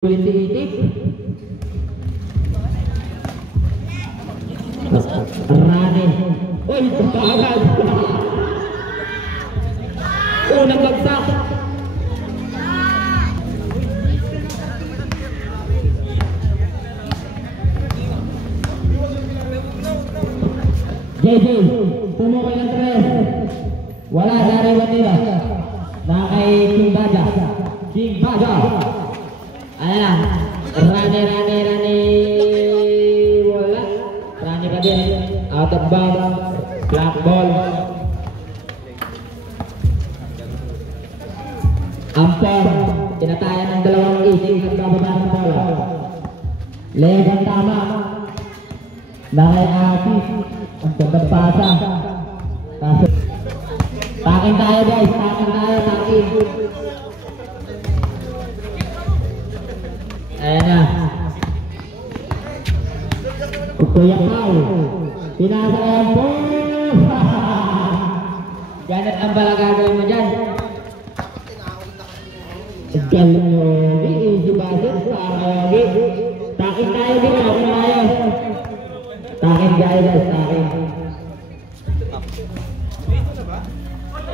Politik Rani. Uy, pagkaagad. Unang bagsak. JJ, pumukay ng 3. Wala sa Rewanila. Na kay King Baja. King Baja. Ayan na, Rani, wala. Rani pa din, out of bounds, black ball. Ampor, tinatayan ng 2 isip at bababa ng bola. Legang tama. Nakay Asis, ang gandang pasa. Takin tayo guys, takin. Ayan na. Kuya Pao. Pinasa ka yan po. Ganit ang pala gagawin mo dyan. Galing mo. Easy basit. Yogi. Takin tayo dito. Takin tayo guys. Takin.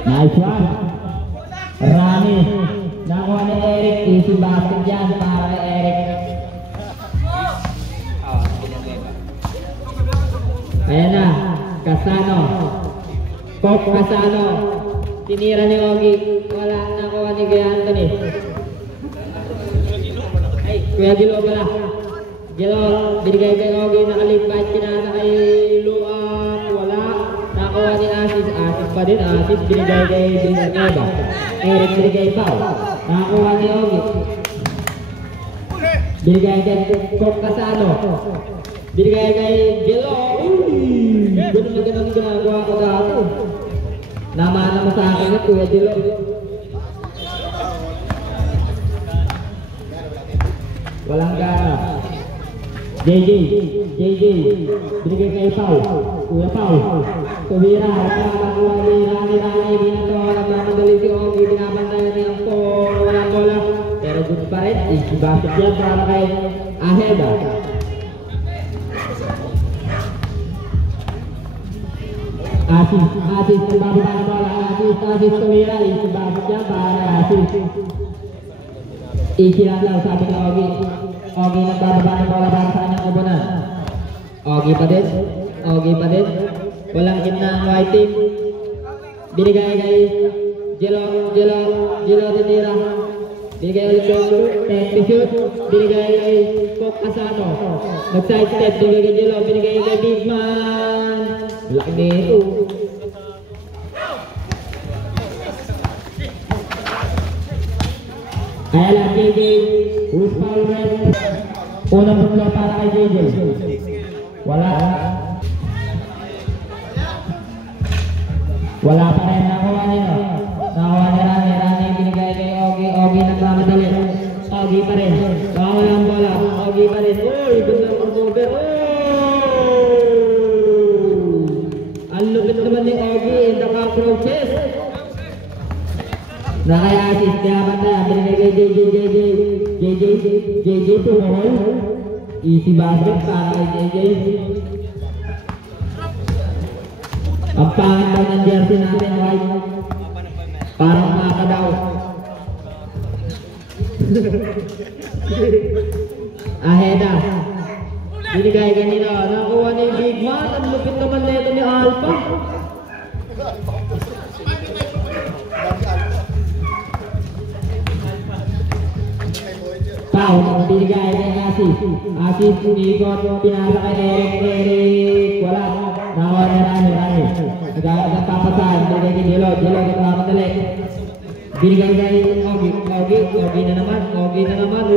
Nice one. Rami. Nakuha ni Eric. Easy basit yan para kay Eric. Ayan na, Casano. Pop Casano. Tinira ni Ogi. Wala, nakuha ni Kuya Anthony. Ay, Kuya Gilo pala. Gilo, binigay kay Ogi. Nakalipat, pinasa kay Luan. Wala. Nakuha ni Asis. Asis pa din. Asis binigay kay Villanueva. Eric binigay pa. Nakuha ni Ogi. Binigay kay Pop Casano. Binigay kay Gilo. Ganun na ganun ginagawa ko dati. Namana mo sa akin at Kuya Gilo. Walang gana. JJ. Binigay kay Pau. Kuya Pau. Tumira. Nakakuha ni Rani. Binato. Nagmamadali si Ogi. Binabantayan niya po. Walang bola. Pero good pa rin. Isibasok yan para kay Aheda. Asis, bababa na bola. Asis tumira. Isibasok yan para Asis. Isilang lang sabi ng Ogi. Ogi nagbababa ng bola para sa kanyang kubunan. Ogi pa din. Walang gitna ang white team. Binigay kay Gilo tinira. Binigay ulit yung 10 shoot. Binigay kay Pop Casano. Nag-side step. Binigay kay Gilo. Binigay kay Big Man. Laki nito. Ayan lang JJ. Who's foul red? Unang punlo para kay JJ. Wala pa rin. Nakuha niya. Nakuha ni Rani. Binigay kay Ogi. Ogi nagmamadali. Ogi pa rin. Wala ang bola. Ogi pa rin. Uy! Ganda ang cover. Ang lupit naman ni Ogi in the cockroaches. Nakay Asis. Kaya banda. Binigay kay JJ tumuhol. Easy basket para kay JJ. Ang pangit daw ng jersey natin, white. Parang maka daw. Aheda. Binigay kanina. Nakuha ni Big Man. Ang lupit naman nito ni Alpha. Pau, binigay kay Asis. Asis, ikot. Pinasa kay Eric. Wala. Nakuha ni Rani. Nagpapasahan. Binigay kay Gilo. Nagpapadali. Binigay kay Ogi na naman.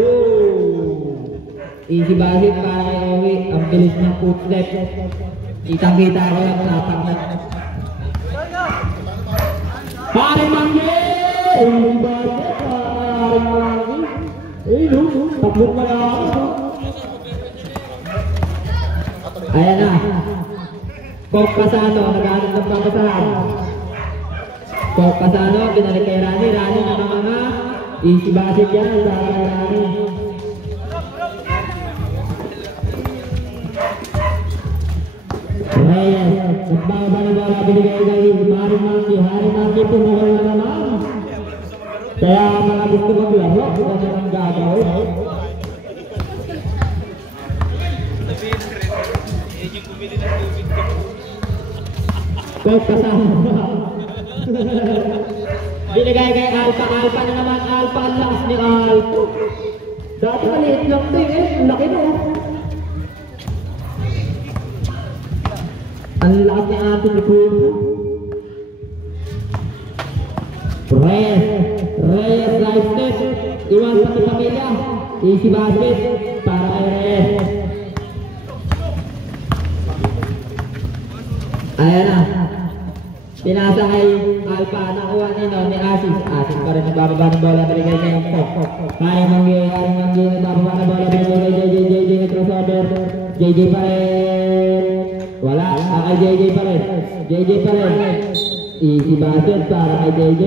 Easy basket para kay Ogi. Ang bilis ng footstep. Kitang-kita ko yung tapak na. Pare Mangge! Ang basket. Pare Mangge. Taklot mo na ako. Ayan na. Pop Casano, nag-aanap ng papasahan. Pop Casano, binalik kay Rani na mga easy basket yan. Para kay Rani. marami maglaro, ganyan ang gagawin. Coach kasama. Binigay kay Alpha na naman, Alpha, ang lakas ni Alpha. Dati maliit lang ito eh, laki na eh. Ang lakas ni ating likod. Reyes, live step. Iwan sa pamilya. Easy basket para kay Reyes. Ayan na. Pinasa kay Alpha, nakuha ni Asis. Asis pa rin nagbababa ng bola. Binigay niya yung top. Kaya Manggi, nagbababa ng bola. Binigay kay JJ na crossover. JJ pa rin. Wala, kay JJ pa rin. JJ pa rin. Easy basket para kay JJ.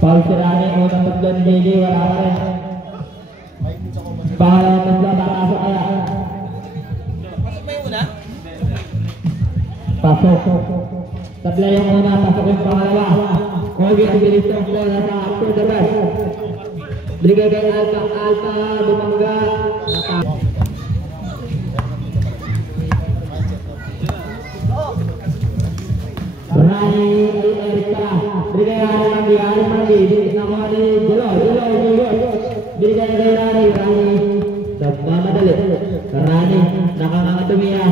Foul si Rani, unang tatlo ni JJ, wala pa rin. Pangalawang tatlo, papasok kaya. Pasok ba yung una? Pasok. Tabla yung una, pasok yung pangalawa. Kogi, ang bilis ng bola sa after the best. Binigay kay Alpha, bumangga. Rani, Erika. Binigay kay Manggi. Nakuha ni Jelo. Binigay kay Rani. Nagmamadali. Rani, nakakatumiya.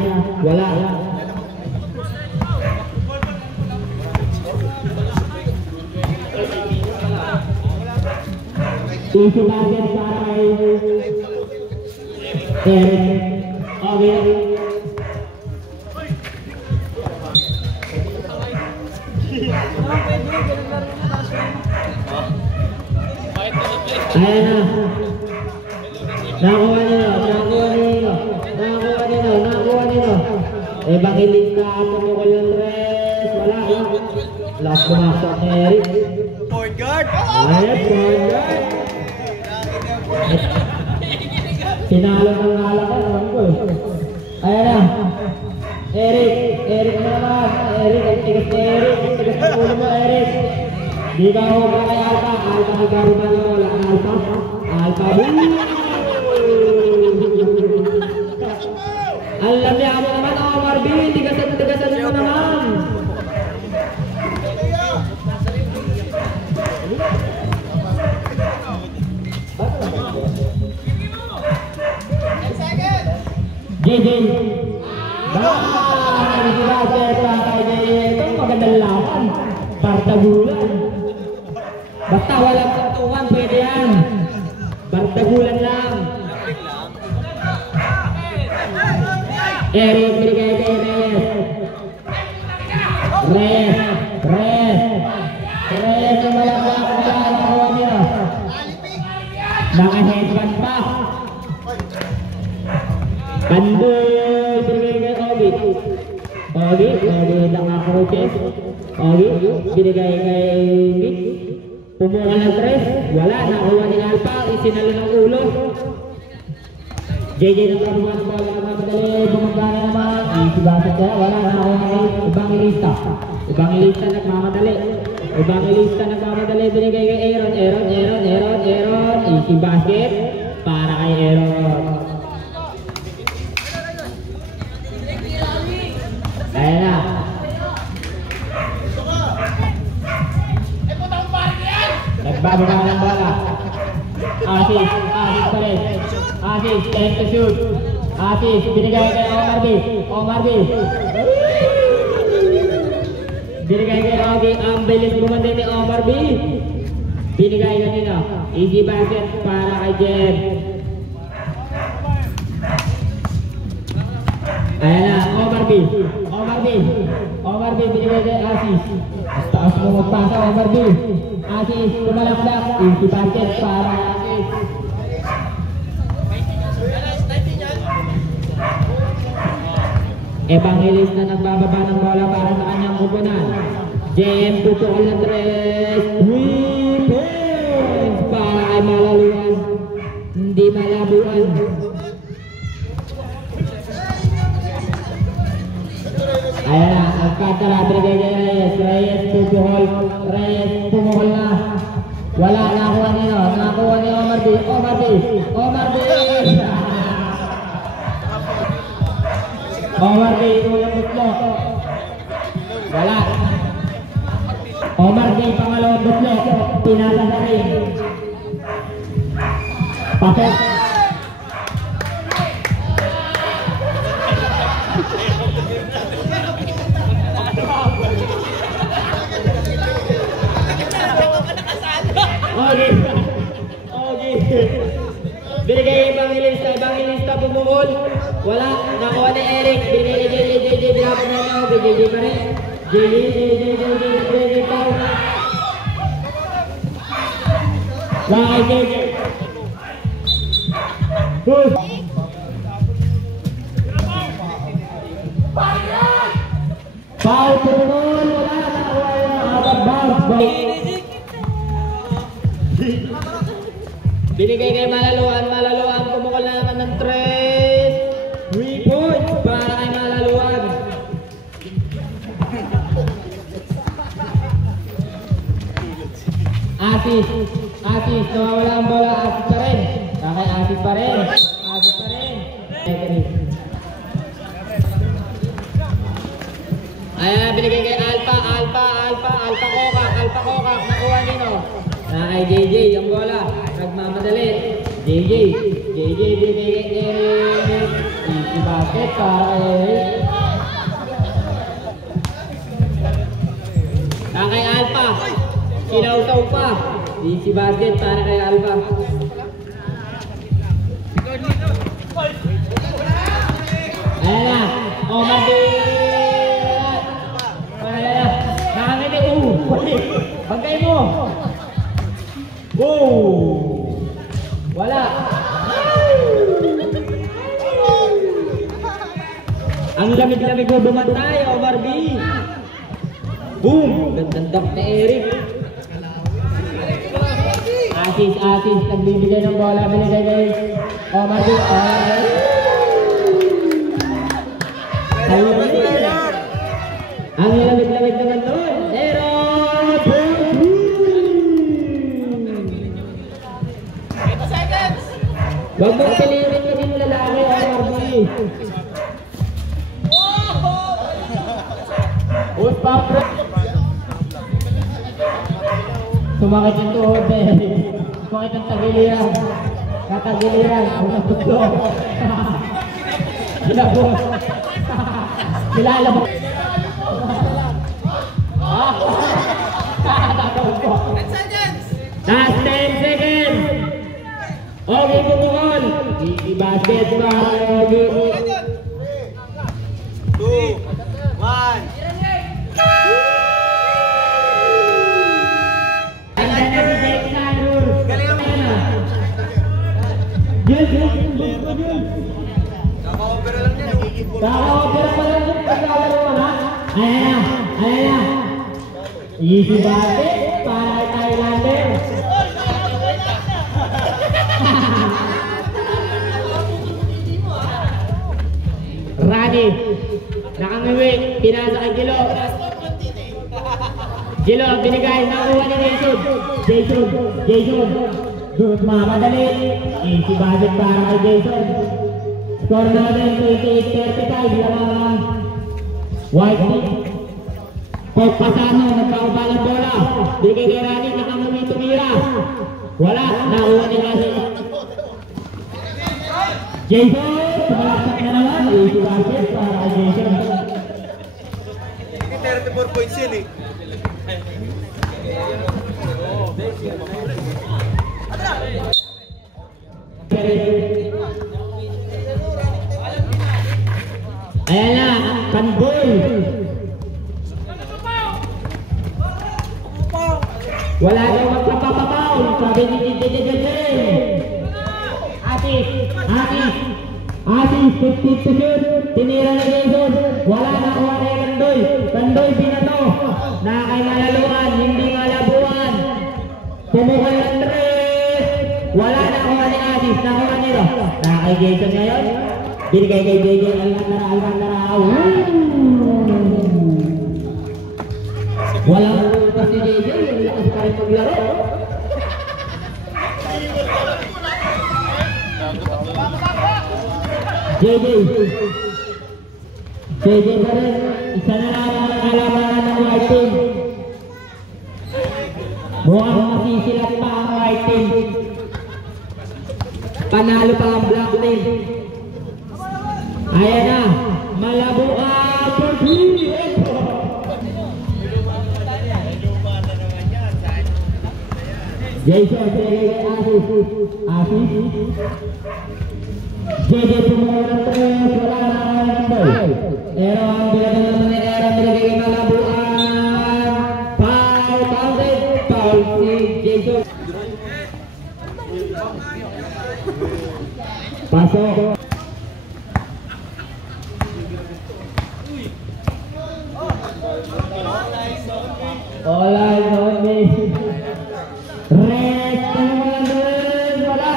Wala. Easy basket para kay Eric. Okay. Ayan na. Nakuha nyo. Evangelista at tumukol yung tres. Wala. Last pumasok ni Eric. Point guard! Ayan, point guard. Sinalo ng halakan. Ayan na. Eric na naman. Ang tigas ni Eric. Ang tigas ng ulo mo, Eric. Di ba ako ba kay Alpha? Alpha nagkaroon na wala. Alpha. Alam niya mo naman, Omar B. Tigasan mo naman. JJ. Ito magandang laban. Bartagulan. Basta walang tuntukan, pwede yan. Bartagulan lang. Eric, binigay kay Reyes ang malakak. Nakakuha niya. Naka-headband pa. Pandoy, binigay kay Ogi, naka-coaches. Ogi, binigay kay Mick. Pumuha ng tres. Wala, nakuha ni Alpha. Isinalo ng ulo. JJ na karuha ng bola. Nagmamadali, bumagana naman. Easy basket kaya, wala, nakuha kay Evangelista. Evangelista nagmamadali. Binigay kay Aaron. Easy basket para kay Aaron. Ayan na. Nagbababa ng bola. Asis pa rin. Asis, time to shoot. Asis, binigay kay Omar B. Binigay kay Ogi. Ang bilis bumanda ni Omar B. Binigay kanina. Easy basket para kay Jem. Ayan na, Omar B, binigay kay Asis. Taas mo magpasa, Omar B. Asis, tumalakdak. Easy basket para Asis. Evangelist na nagbababa ng bola para sa kanyang kupunan. JM tutukol na tres. 3 points para kay Malaluan. Hindi malabuan. Ayan na, ang katalabri kay Reyes. Reyes pumuhol na. Wala, nakakuha niyo. Nakakuha ni Omar B. Omar B. Omar B. Omar B. Unang butlo. Wala. Omar B. Pangalawang butlo. Pinasa sa ring. Pasok. Okay. Binigay Evangelista bumukol. Wala, nakuha ni Eric. Binigay JJ, binapon na ako. JJ pa rin. JJ pa. Wala, JJ. Foul, bumukol. Wala, nakuha yung out-of-bounds. Binigay kay Malaluan, pumukol na naman ng 3 points para kay Malaluan. Asis, nawawala ang bola, Asis pa rin. Kaya Asis pa rin. Ayan, binigay kay Alpha Kokak, nakuha nino. Kay JJ, ang bola, nagmamadali. JJ, binigay kay Eric. Easy basket para kay Eric. Kay Alpha, sinawsaw pa. Easy basket para kay Alpha. Ayan na, Omar B. Bagay mo. Wala. Ang lamig-lamig mo bumantay, Omar B. Boom! Gandang ni Eric. Asis, nagbibigay ng bola. Binigay kay Omar B. Ang lamig-lamig naman doon. Huwag mong piliin mo din lalaki ang RB. Sumakit yung tuhod eh. Sumakit ang tagiliran. Katagiliran. Ang nabutlo. Kilabot. Kilalabot. Last 10 seconds. Okay, bumukol. Easy basket pa. 2, 1. Kaka-opera lang yan. Kaka-opera pa lang yung paglalaro ha. Ayan na. Easy basket para kay Thailander. Rani, nakangiwi, pinasa kay Gilo, binigay, nakuha ni Jason, good mamadali, easy basket para kay Jason. Score natin 28-35, lamang White Team. Pagpasano, nagkakabalang bola, bigay kay Rani, nakangiwi, tumira. Wala, nakuha ni Jason, sumalaksak na naman, easy basket para kay Jason. 34 points yun eh. Ayan na, Kanboy. Wala nang magpapapapaw, sabi ni JJ. Atis, 50 to shoot, tinira na Jason, wala na kuha na yung Kandoy binato, na kay Malaluan, hindi malabuan, pumukal ng 3, wala na kuha ni Atis, nakuha nila, na kay Jason ngayon, binigay kay JJ, Alcantara, walang pa si JJ, yung lakas pa rin maglaro. JJ pa rin. Isa na lang ang kalabanan ng white team. Mukhang masisilat pa ang white team. Panalo pa ang black team. Ayan na. Malabuan for 3. Jason, Asis. JJ pumuha ng 3. Wala na ang number. Ero ang bilang naman ni Ero. Binigay Malabuan. Foul si Jason. Pasok. Olay, Noni. Red, wala.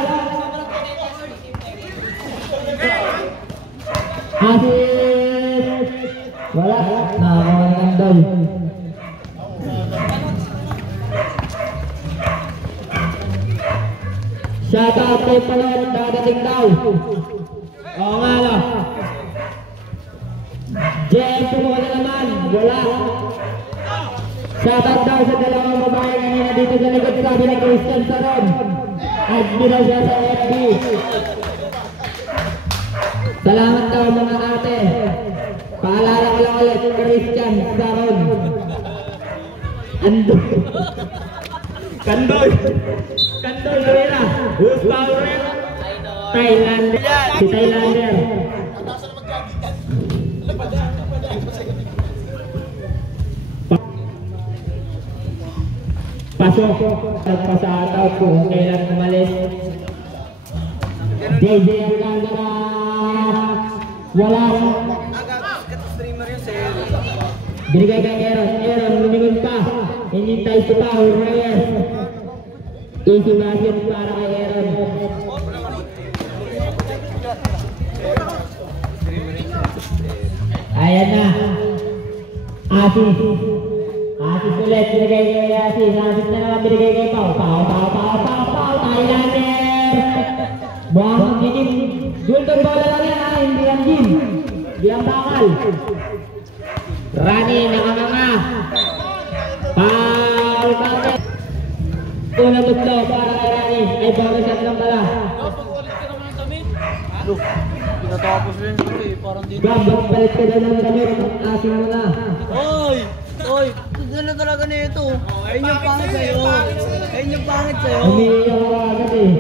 Asis. Wala. Nakakuha ng doy. Shout out kay Palot, dadating daw. Oo nga lang. JM pumuha na naman. Wala. Shout out daw sa dalawang babae kanina dito sa likod, sabi ni Christian Saron. Admi daw siya sa FB. Salamat daw mga ate. Paalala ko lang ulit, Christian Saron. Kandoy Lorena. Who's power? Thailander. Si Thailander. Pasok. Nagpasataw kung kailan umalis. JJ Alcantara. Wala. Binigay kay Aaron, lumingon pa. Hinintay si Paul Reyes. Easy basket para kay Aaron. Ayan na. Asis ulit. Binigay kay Asis. Asis na naman binigay kay Pau. Thailander. Buang dinim. Julton bola lang yan ha. Hindi ang gym. Hindi ang bakal. Rani nakanganga. Foul basket. Unang tutlo para kay Rani. Ay bonus shot lang pala. Pag-ulit ka naman kami. Pinatapos mo yun eh. Parang dito. Gambang palit ka na lang kami. Asin mo na. Oy! Gano'n talaga na ito. Ayun yung pangit sa'yo. Ayun yung pangit sa'yo. Umiiyak ako agad eh.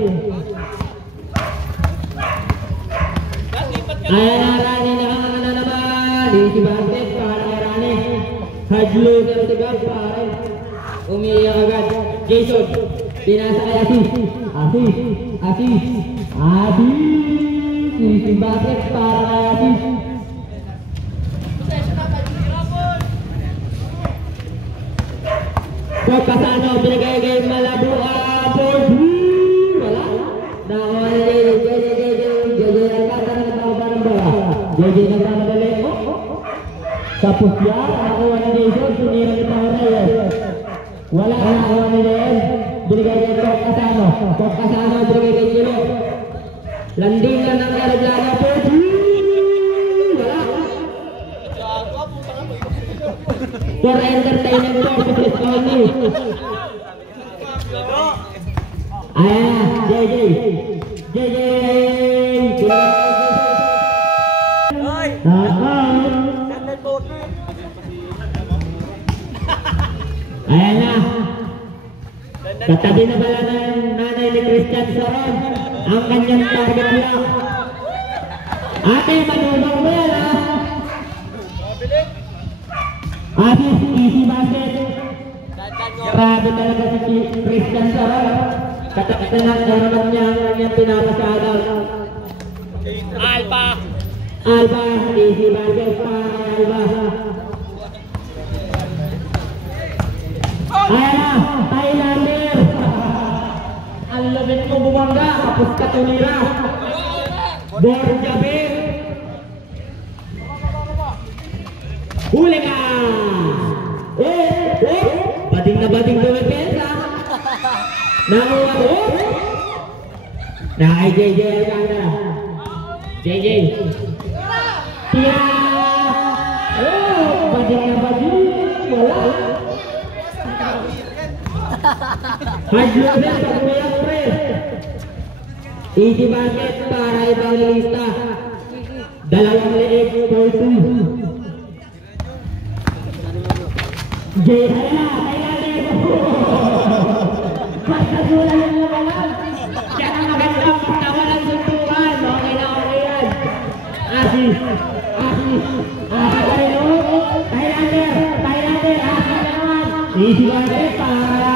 Ayan na Rani. Nakanganga na naman. Easy basket para kay Rani. Hard loser si Gab pare. Umiiyak agad. Jason. Pinasa kay Asis. Easy basket para kay Asis. Kasano binigay kay Malabuan for 3. Wala. Nakuha ni JJ Alcantara na tao ba ng bola. JJ nagmamadali. Sa pusya, nakuha ni Jason. Sinira ni Paul Reyes. Wala na nakuha ni Reyes. Binigay kay Kasano. Kasano binigay kay Gilo. Landing lang ng aeroplano for 3. Wala. For entertainment purposes only. Ayan, JJ. Ayan na. Katabi na pala ng nanay ni Christian Saron ang kanyang target block. Ate, manunong mo yan ha. Asis, easy basket. Grabe talaga si Christian Saron. Katakita ng naman niya ang kanyang pinapasada. Alba, easy basket pa kay Alba. Ayan na, Thailander. Ang labit mo bumangga, kapos ka tumira. Borjabir. Huli ka! Bading na bading dumipensa. Nakuha mo. Na kay JJ Alcantara. JJ. Tira! Oh, bading na bading. Wala. Hard loser sa Kuya Press. Easy basket para Evangelista. Dalawang leeg for 2. Jay, hala, kailangan mo. Pagkagulan yung mga siya na magandang pagtawa ng suntukan. Okay na okay yan. Asi Thailander, Asi naman. Easy basket para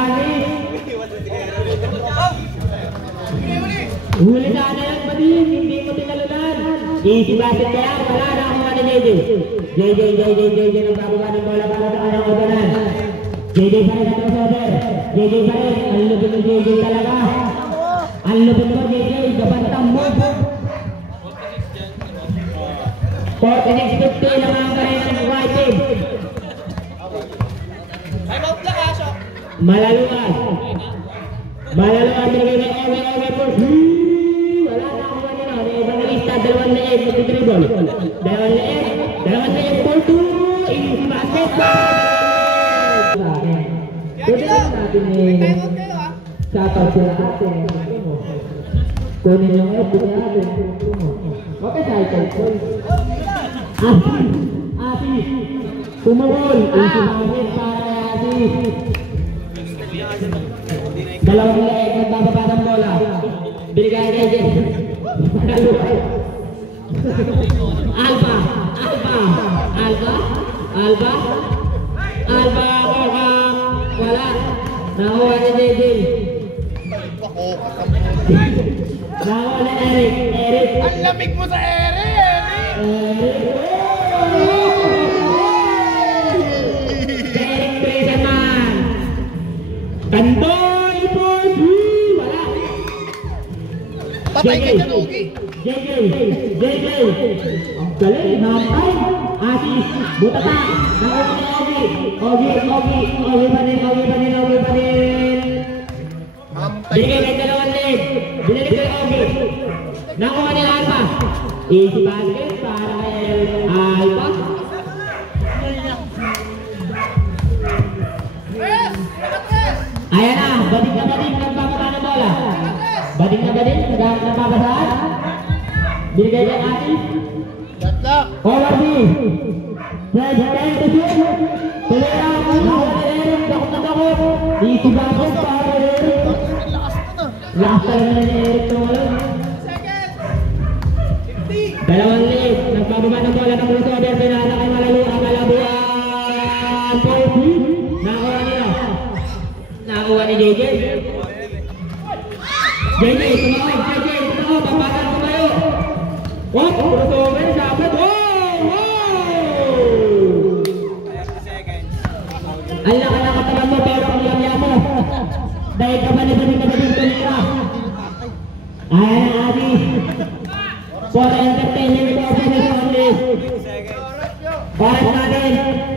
huli na yan badin, hindi mo tinalunan. Easy basket kaya, wala na ako ni JJ. JJ nagbababa ng bola para sa kanyang obanan. JJ pa rin ang crossover. JJ pa rin, ang lupit ng JJ talaga. Ang lupit mo JJ, gabantang mo. 46-50 na mga karin ng white team. Malaluan, binigay ng Owe po. Wala na ako kanina. Evangelista, dalawang leeg, magti-dribble. Dalawang leeg, for 2. Easy basket. Pwede lang natin sa pagsila atin. Kunin yung edge natin. Okay, cycle ko. Asi. Tumawol. Easy basket para Asi. Dalawang leeg, nagbababa ng bola. Binigay kay Jen. Alba. Wala. Nakuha ni JJ. Nakuha ni Eric. Ang lamig mo sa Eric! Eric Tresaman. Tandoy for 3. Wala. Patay ka dyan, Ogi. JJ. Ang galing, nampay. Asi, butata. Nakuha ni Ogi pa rin. Binigay kay dalawang leg. Binalik kay Ogi. Nakuha ni Alba. Easy basket para kay Alba. Ayan na, bading nagpapasa ng bola. Bading nagpapasaan. Binigay kay Asi. Forward B. Fred Herrera to shoot. Tulera ako. Herrera. Takot. Easy basket para Herrera. Last time na ni Eric tumulong. Dalawang leeg. Nagbababa ng bola ng crossover. Pinasa kay Malaluan. 40. Nakuha ni JJ. JJ, tumawag. Papakan mo kayo. What? Crossover. Dapat. Ang laka-laka mo pero ang lamya mo. Dahil ka ba na tulira. Ayan na Adi. For entertainment purposes only. Oras natin.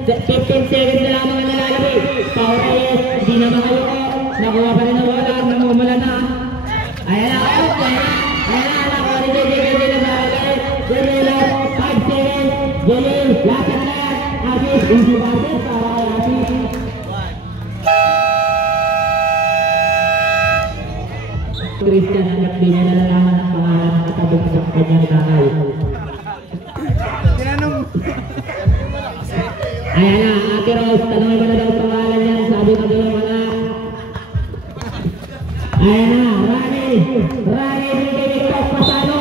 15 seconds na lamang ang nalalabig. Pao Reyes, di na makaloko. Nakuha pa rin ang wala. Namumula na. Ayan na. Nakuha ni JJ. JJ lang. 5 seconds. JJ, last and last. Asis, easy basket para kay Asis. Christian anak din na nalaman ang pangalan ng katabog sa kanyang nanay. Ayan na, Ate Rose, tanongin mo na daw pangalan niya. Sabi ko din wala. Ayan na, Rani, binigay ko pasano.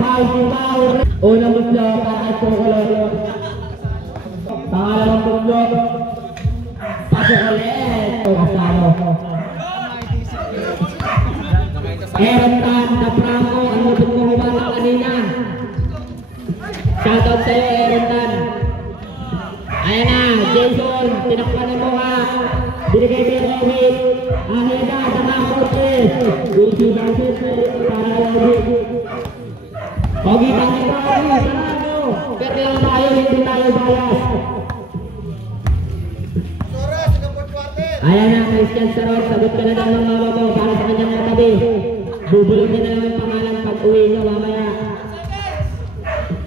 Foul. Unang mutlo para at Pocolor. Pangalawang mutlo. Pasocolet. Pasano. Aaron Tan, Napramo, ang lupit mo humata kanina. Shoutout sa'yo, Aaron Tan. Ayan na, Jason, tinakpan mo ka. Binigay kay Robin. Ahida, saka Cortez. Easy basket para Robin. Ogi, bakit tayo? Pero lang tayo, hindi tayo bayas. Ayan na, Christian Sarot, sagot ka na daw ng mama ko para sa kanyang natabi. Bubulog niya na naman pangalan pag uwi niya mamaya.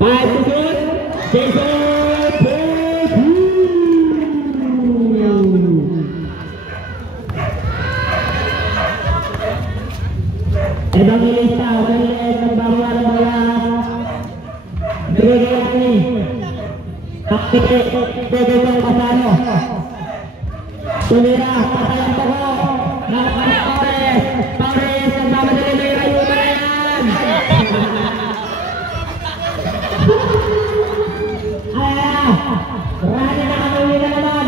5 to shoot. Jason. Evangelista, Evangelista, Nagbabawa ng mga Bigay ni Bigay ng Pasano. Tumira, patayan to ko. Pares, nagmamadali na yung ayuda na yan. Ayan, rani na kami na naman.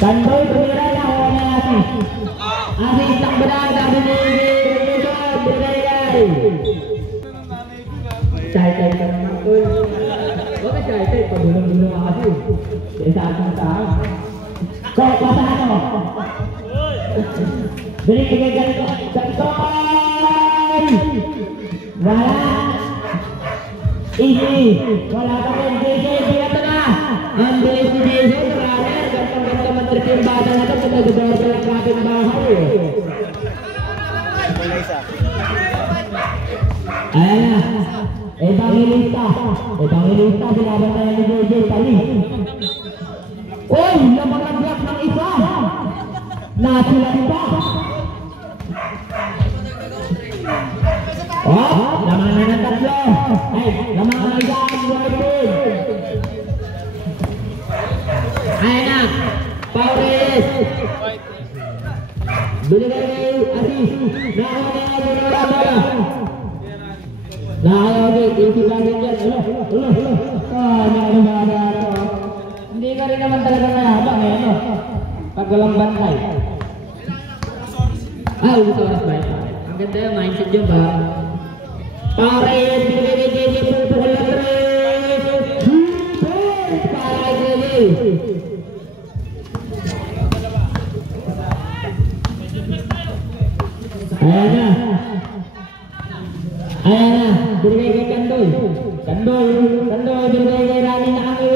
Tandoy, tumira na ako na natin. Asis takbadan, sabi ni Bigay, Bigay. Chay-chay ka naman ko. Huwag ka chay-chay, pagulong-gulong ka kasi. Sa ating tao. So, Pasano. Binigay ganito. Gantoy! Wala. Easy. Wala ka rin, JJ. Binato na. Ang bilis ni JJ. Runner. Gantong-ganto man-trip yung bata na ito. Pinag-door ka lang kapit bahay. Ayan na. Evangelista, sinaban tayo ni JJ Tali. Uy, lamang ang block ng isa. Nasilan pa. Oh, lamang na ng tatlo. Ay, lamang ang isa ang white. Ayan na, Paures. Binigay kay Asis. Nakakuha na bola. Nakakayagit, easy bagay dyan. Nakakabada ito. Hindi ka rin naman talaga nayabang eh, no? Pag walang bantay. Ubus oras ba ito? Ang ganda yung mindset yun ba? Pares, binigay kay JJ, pupukul na tres. Para kay JJ. Ayan na. Ayan na, binigay kay Kandoy. Kandoy, binigay kay Rani na kami.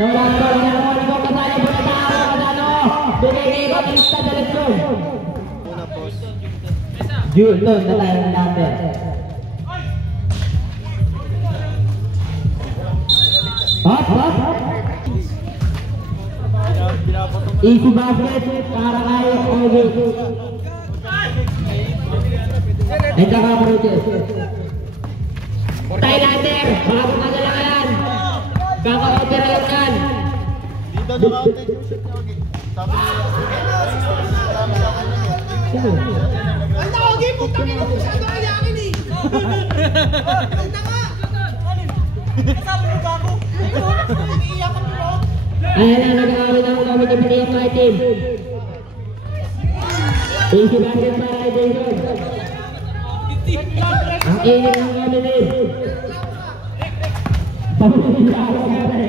Nawala ko, nakamali ko, kasali po na tao, kasano. Binigay kay Bautista Dalekson. Jule, doon na tayo ng number. Hop. Easy basket, para kay Ogi. Ito ka Brutus. Thailander, bago ka na lang yan. Kaka-opera lang yan. Dito na lang take yung shot niya, Ogi. Sabi niya. Ang Ogi, putang ina mo masyado kayakin eh. Ang tanga. Kasama mo ba ako? Iiyakan mo ako. Ayan na, nag-aawin ang kami ni Pilihan mga team. Easy basket para kay Jason. Ang ingin ng kami ni Pagkakilala mo rin.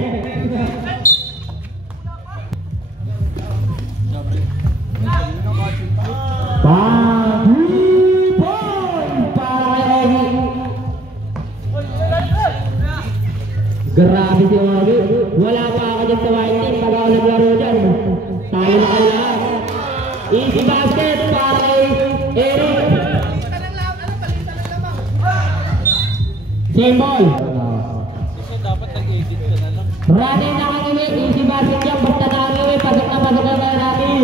Grabe si Ogi. Wala pa ako dyan sa white team. Pag ako naglaro dyan, tayo na kayo lahat. Easy basket para kay Eric. Same ball. So dapat nag-edit ka na lang. Running na kami. Easy basket yan. Basta na kami. Pasok na natin.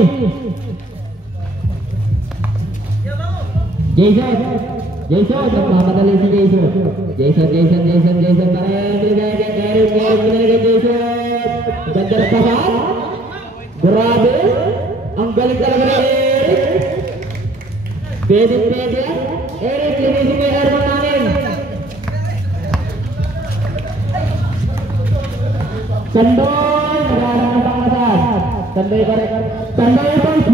Jason, nagmamadali si Jason. Jason, parang binigay kay Eric, binigay kay Jason. Ganda na pasal. Grabe. Ang galing talaga ni Eric. Pwede. Eric, linisin mo yung airman namin. Sandoy, naglalang ng pangasal. Sandoy pa rin. Sandoy pa rin.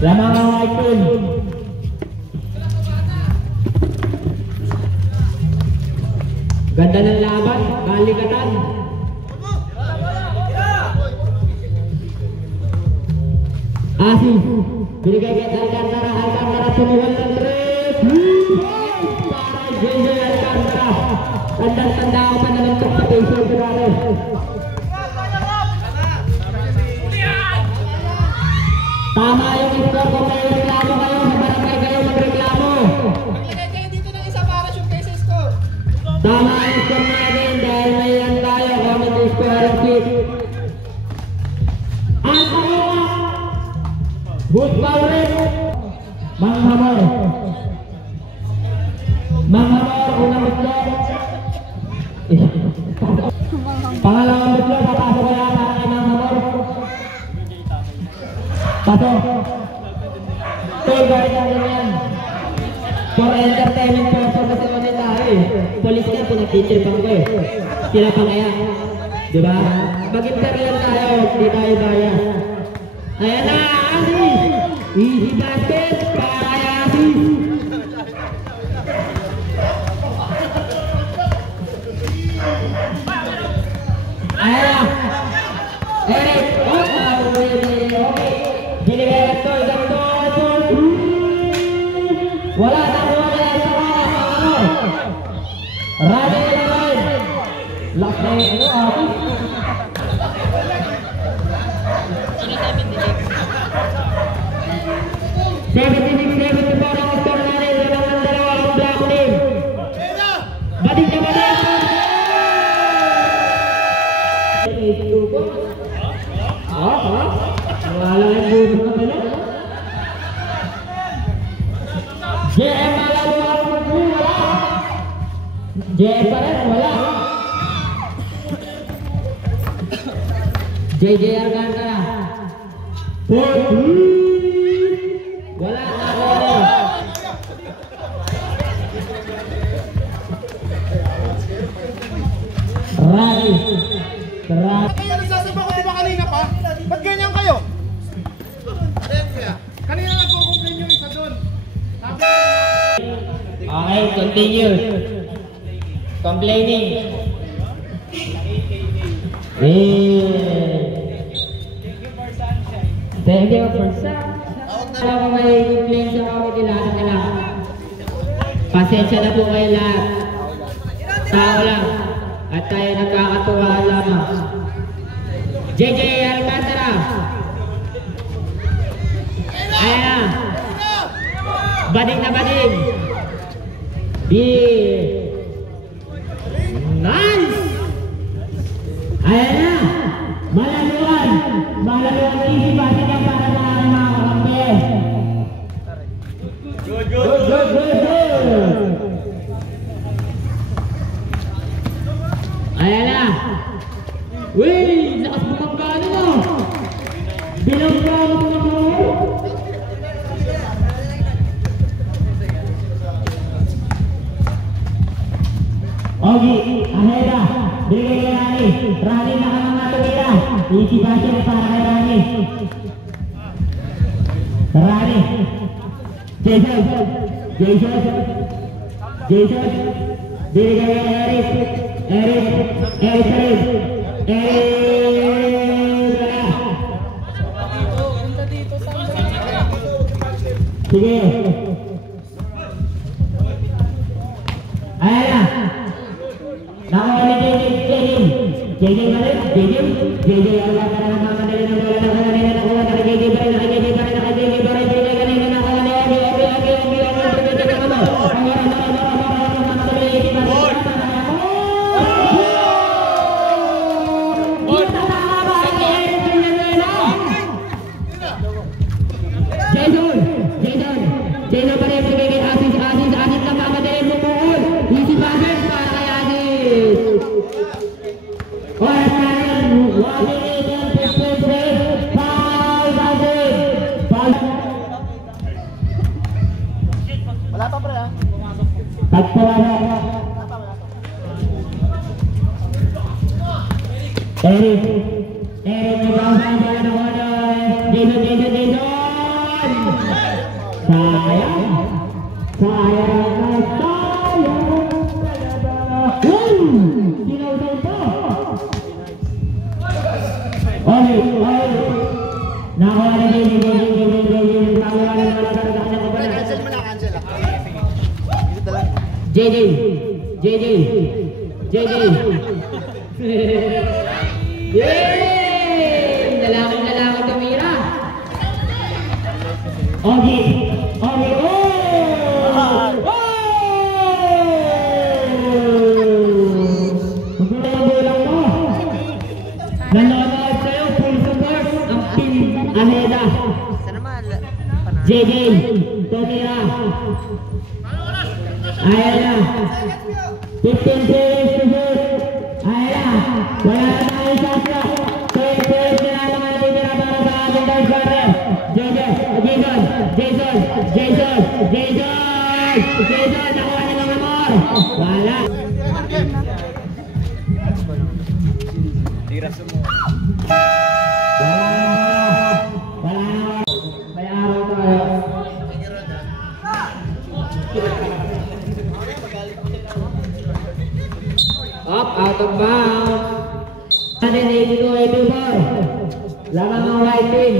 Lamang ang white team. Ganda ng laban, balikatan. Asis, binigay kay Alcantara, Alcantara tumuhan ng 3. Para JJ Alcantara. Tandang-tanda ako pa naman ito sa patient natin. Tama yung score kung may reklamo kayo, sa barangay kayo magreklamo. Maglagay kayo dito ng isa para shoot kayo sa score. Tama ang score natin dahil may yan tayo, comment yung scoring sheet. Ang kakuha, good power, Manghamor. Manghamor, unang mutlo. Pangalawang mutlo, papasok kaya para kay Manghamor. Pasok. Tol, balik natin yan. For entertainment purpose kasi naman tayo eh. Police ka, pinag-teacher ko eh. Sila pa kaya. Diba? Mag-interland tayo, di tayo baya. Ayan na, Asis! Easy basket, para kay Asis! Ayan na! Eric! Okay! Binigay ito, ganito! Wala na ko kaya sa mga Rade na rin! Lock na yung Asis! Badik na badik! Wala yung bubo na pala. JM malawang wala. JM pa rin, wala. JJ Alcantara. Wala na ako. Rally. Kaya nagsasaba ko diba kanina pa? Ba't ganyan kayo? Kanina nagko-complain yung isa doon. Okay, continue. Complaining. Thank you for sunshine. Alam ko may complain sa comedy lahat na lang. Pasensya na po kayo lahat. Tao lang. At tayo nagkakatuwa lamang. JJ Alcantara. Ayan na. Badik na badik. Nice! Ayan na. Malaluan. Malaluan easy basket yan para sa mga kakampi. Good. Ayan na. Uy! Lakas bumangga mo. Binangga mo. Ogi, Aheda, bigay kay Rani. Rani na ka mga tumira. Easy basket para kay Rani. Rani. Jason. Bigay kay Eric. Eric. Sige. Ayan na. Nakuha ni JJ wala ka na naman kanila ng bola na kanina nakuha na kay JJ pa rin kanina nakuha ni Ogi Jason pa rin bigay kay Asis na mamadali bumuhol. Easy basket para kay Asis. Oras na rin, 1 minute and 15 seconds. Foul Asis. Wala pa pre ha? Tagpawala. Eric may bounce ang bala ng ano. Jason. Sayang. JJ. Yay! Lalaki tumira. Ogi. Oh! Magbilang mo. Nanonood sa'yo, full support ang team Aheda. JJ, tumira. Ayan na. 15 series to shoot. Ayan na. Wala na tayo sasya. 20 series na lang ang natitira para sa ating dance partner. Jason, nakuha na ng amor. Wala. May araw tayo. Out of bounds. 182-84. Lamang ang right team.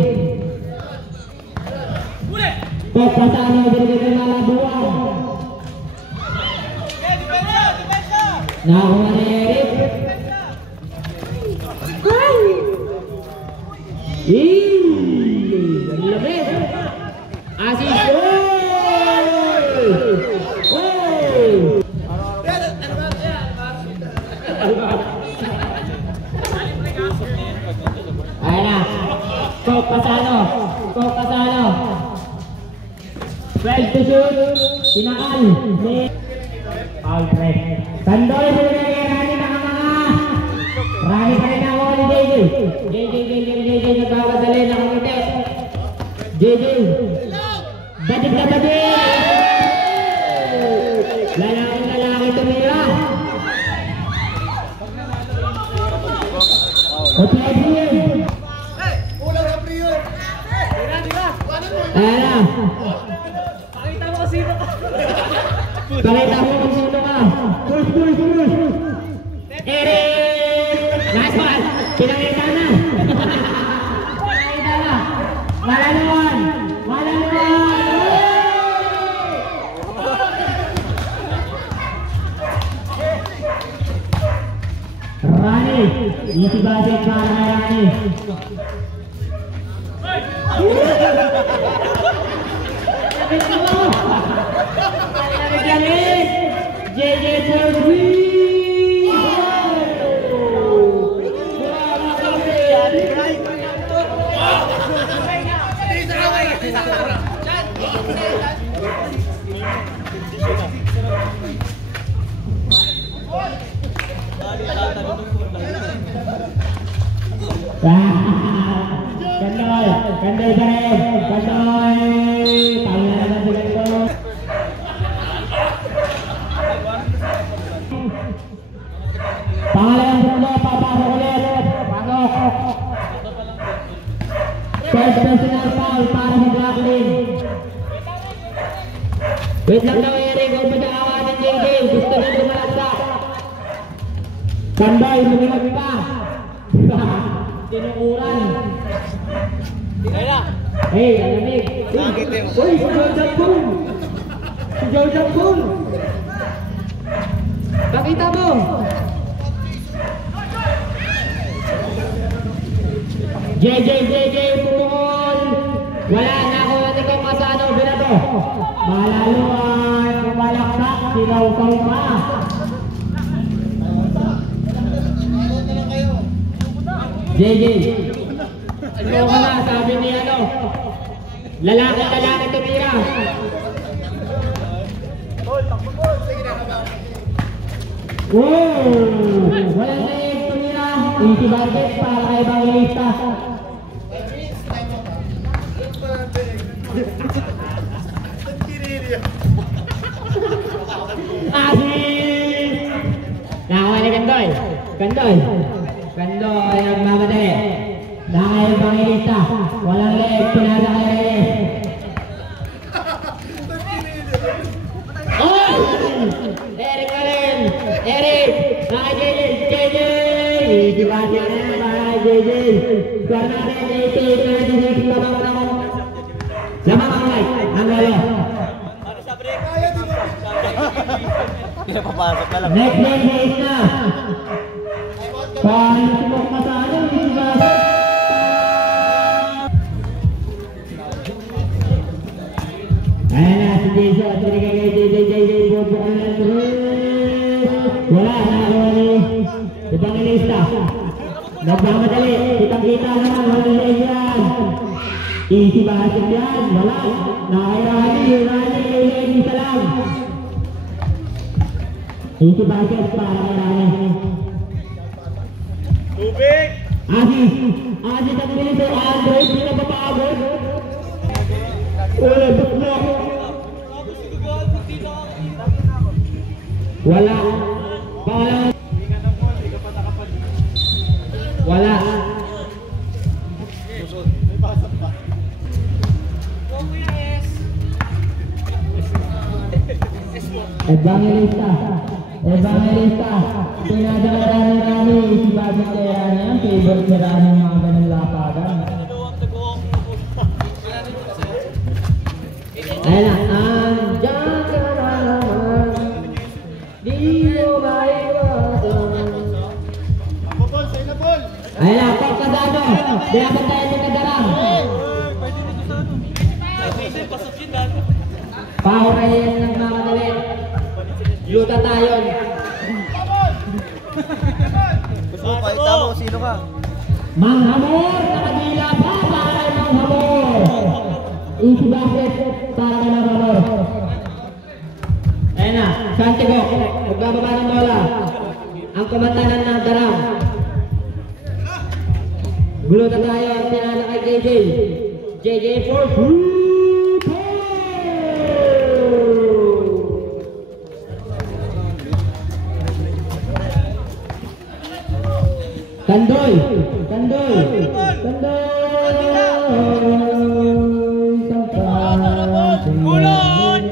Pagpasano binigay na Labuan. Nakuha ni Eric. Ang lamig. Assist. Ayan na. Pagpasano. 12 to shoot. Tinakal. All right. Tandoy mo na Rani na mga. Rani pa rin ako ni JJ. Nagbawadali na kumite. JJ. Badik na badik. Lalaki tumira. Okay, Brian. Ayan na. Pakita mo kung sino ka. Push. Eric! Nice one! Pinakita na! Malaluan! Rani! Easy basket para kay Rani. JJ Servi. Kandoy pa rin. Tama na naman sila ito. Pangalang Bruno, papasok ulit. Pasok. First personal foul para sa Blacklin. Wait lang daw Eric, huwag mo siya awatin JJ. Gusto nang dumalagsak. Kandoy, lumiwag pa. Tinukuran. Hey, alamig. Uy, si Jordan Poole. Pakita mo. JJ, pumukol. Wala na ako natin kung masano. Binato. Malaluan. Pumalaksak. Sinaw-saw pa. JJ. Ano ka na? Sabi ni ano? Lalaki tumira. Wow! Walang leg tumira. Easy basket para kay Evangelista. Assist! Nakakuha ni Kandoy nagmamadali. Dahil Evangelista, walang leg, pinasa kay Reyes. Oh! Eric pa rin! Eric! Kaya JJ! Easy basket na yan para kay JJ. Score natin, 88-96, lamang ang right, ang lalo. Pinapapasok na lang. Next game is na. Paano sumok na sa ano? Si Basket. Ayan na, si Jason. Tinigay kay JJ. Bubukan na ito. Wala na ako ni Evangelista. Nagmamadali. Kitang-kita naman. Walang leg yan. Easy Basket yan. Wala. Nakay Rani. Isa lang. Easy Basket para kay Rani. Tubig! Asis ang pinito. Android. Di na papaabot. Wala. Buklo. Wala. Pangalan. Wala. Evangelista. Pinadala Rani. Si Basket kay Rani. Ang favorite ni Rani mga ganang lapagan. Ayan na. Andyan ka na naman. Di mo maiwasan. Ayan na. Pagkadano. Dapat tayo ng kadarang. Pahurayan ng mga madali. Luta tayo. Gusto mo pakita mo sino ka? Manghamor. Nakagila pa. Para Manghamor. Easy Basket. Para ka ng Manghamor. Ayan na. Santiago. Magbababa ng bola. Ang kumantanan ng darang. Guluta tayo. Ang tinala kay JJ. JJ for free. Kandoy. Gulon!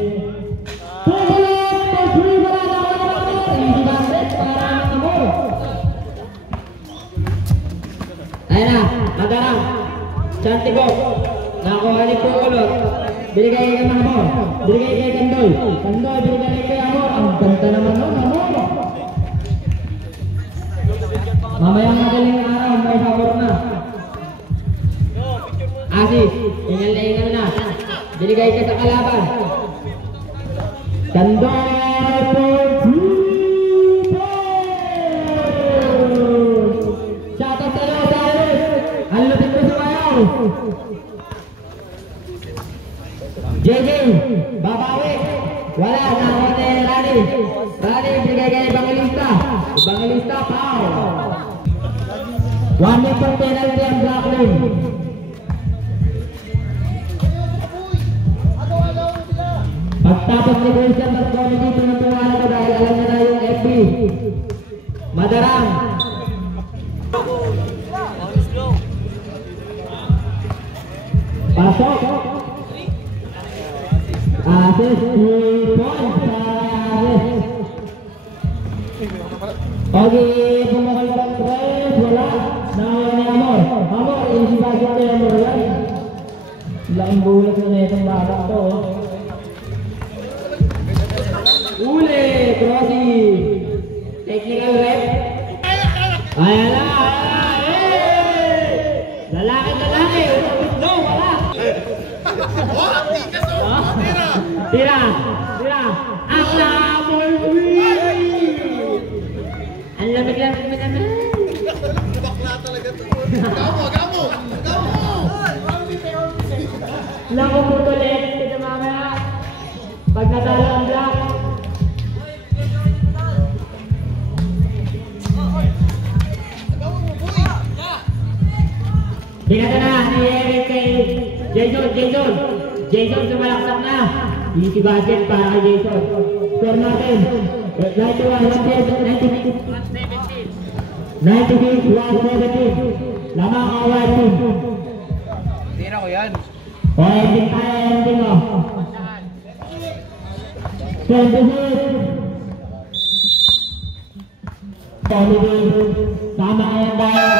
Ayan na, Madarang. Santiago. Nakuha ni Pulot. Binigay kay Amor. Binigay kay Kandoy. Binigay kay Amor. Ang ganda naman nun, Amor. Mamaya magaling araw, may sabor na. Asis, ingal na. Binigay ka sa kalaban. Kandoy for free. Shoutout sa iyo, Cyrus. Ang lupit mo sumayaw. JJ, babawi. Wala, nakuha ni Rani. Binigay kay Evangelista. Foul. 1 minute penalty ang black lane. Pagtapos ni Christian Marconi dito ng tuwala ko dahil alam na yung FB. Madarang. Pasok. Asis 3 points sa Asis. Okay, pumakal pa ng tres. Wala. Nakuha ni Amor. Easy Basket kay Amor yan. Laking bulat na itong bakit to. Uli! Crossing! Technical rep. Ayan na! Lalaki! No! Wala! Tira! Ang Amor! Ang lamig-lamig mo naman! Bakla talaga ito. Gamo! Lako mo ulit! Ito mamaya! Pag natalo ang black! Bigatan na ni Eric kay Jason sumalaksak na. Easy Basket para kay Jason. Score natin. 96-117. Lamang ang white team. Hindi na ko yan. O, ending o. 26. Sama yan tayo.